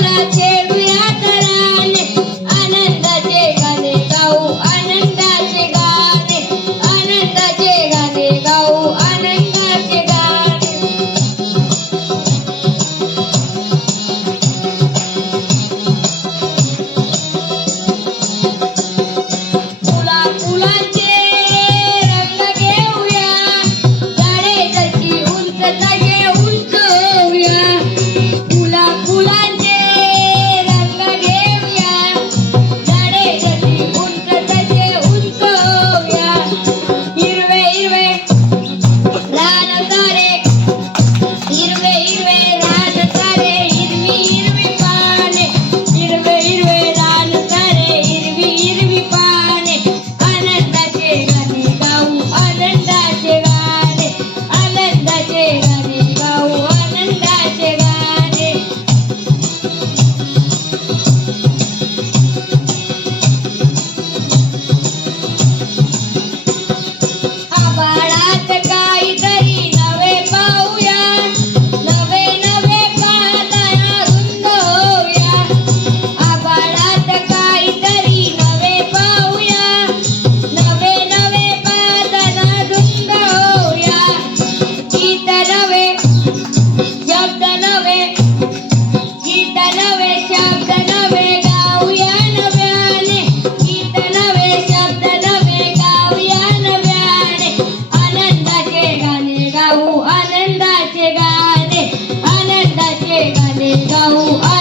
para Kau